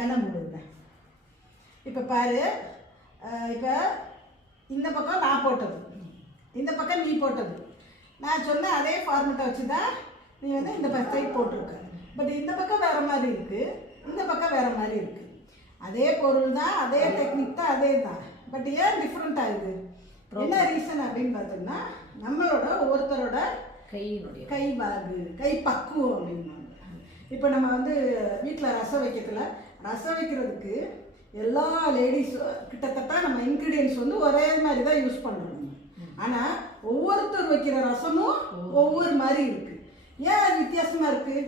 கண்ணை மூடுங்க. இப்போ பாரு, இப்போ இந்த பக்கம் நான் போட்டது, இந்த பக்கம் நீ போட்டது. நான் சொன்ன அதே ஃபார்மெட்டை வச்சு தான் நீ வந்து இந்த சைட் போட்டிருக்க. பட் இந்த பக்கம் வேறு மாதிரி இருக்குது, இந்த பக்கம் வேறு மாதிரி இருக்குது. அதே பொருள் தான், அதே டெக்னிக் தான், அதே தான். பட் ஏன் டிஃப்ரெண்ட் ஆகுது? என்ன ரீசன் அப்படின்னு பார்த்தோம்னா, நம்மளோட ஒவ்வொருத்தரோட கை பாகு, கை பக்குவம் அப்படின்வாங்க. இப்போ நம்ம வந்து வீட்டில் ரசம் வைக்கிறதுக்கு எல்லா லேடிஸும் கிட்டத்தட்ட நம்ம இன்க்ரீடியன்ஸ் வந்து ஒரே மாதிரி தான் யூஸ் பண்ணுறோம். ஆனால் ஒவ்வொருத்தர் வைக்கிற ரசமும் ஒவ்வொரு மாதிரி இருக்குது. ஏன் அது வித்தியாசமாக இருக்குது?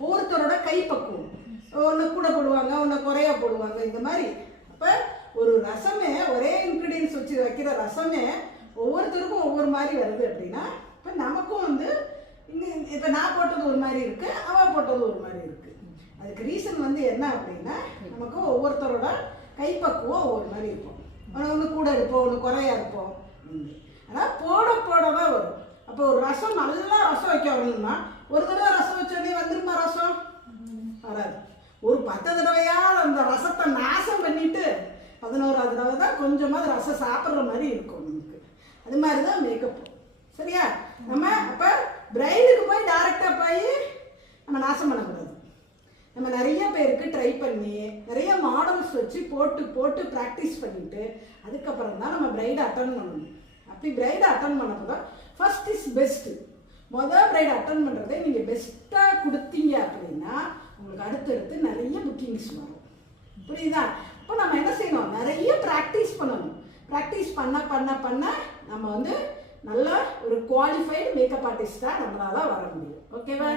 ஒவ்வொருத்தரோட கை பக்குவம், ஒன்று கூட போடுவாங்க, ஒன்று குறையா போடுவாங்க, இந்த மாதிரி. அப்போ ஒரு ரசமே, ஒரே இன்க்ரீடியன்ஸ் வச்சு வைக்கிற ரசமே ஒவ்வொருத்தருக்கும் ஒவ்வொரு மாதிரி வருது அப்படின்னா, இப்போ நமக்கும் வந்து இங்கே இப்போ நான் போட்டது ஒரு மாதிரி இருக்குது, அவள் போட்டது ஒரு மாதிரி இருக்குது. அதுக்கு ரீசன் வந்து என்ன அப்படின்னா, நமக்கு ஒவ்வொருத்தரோட கைப்பக்குவம் ஒவ்வொரு மாதிரி இருக்கும். ஒன்று கூட இருப்போம், ஒன்று குறையா இருப்போம். ஆனால் போட தான் வரும். அப்போ ஒரு ரசம் நல்லா ரசம் வைக்க வரணும்னா, ஒரு தடவை ரசம் வச்சோடனே வந்துருமா ரசம்? வராது. ஒரு 10 தடவையாக அந்த ரசத்தை நாசம் பண்ணிட்டு 11ஆவது தடவை தான் கொஞ்சமாக ரசம் சாப்பிட்ற மாதிரி இருக்கும் நமக்கு. அது மாதிரி தான் மேக்கப். சரியா? நம்ம அப்போ பிரைடுக்கு போய் டைரெக்டாக போய் நம்ம நாசம் பண்ணக்கூடாது. நம்ம நிறைய பேருக்கு ட்ரை பண்ணி நிறைய மாடல்ஸ் வச்சு போட்டு ப்ராக்டிஸ் பண்ணிவிட்டு அதுக்கப்புறம் தான் நம்ம பிரைடை அட்டன் பண்ணணும். அப்படி பிரைடை அட்டன் பண்ணப்போ தான் ஃபர்ஸ்ட் இஸ் பெஸ்ட்டு. பிரைடை அட்டன் பண்ணுறதை நீங்கள் பெஸ்ட்டாக கொடுத்தீங்க அப்படின்னா உங்களுக்கு அடுத்தடுத்து நிறைய புக்கிங்ஸ் வரும். புரியுதா? இப்போ நம்ம என்ன செய்யணும்? நிறைய ப்ராக்டிஸ் பண்ணணும். ப்ராக்டிஸ் பண்ண நம்ம வந்து நல்ல ஒரு குவாலிஃபைடு மேக்கப் ஆர்டிஸ்டாக நம்மளால வர முடியும். ஓகேவா?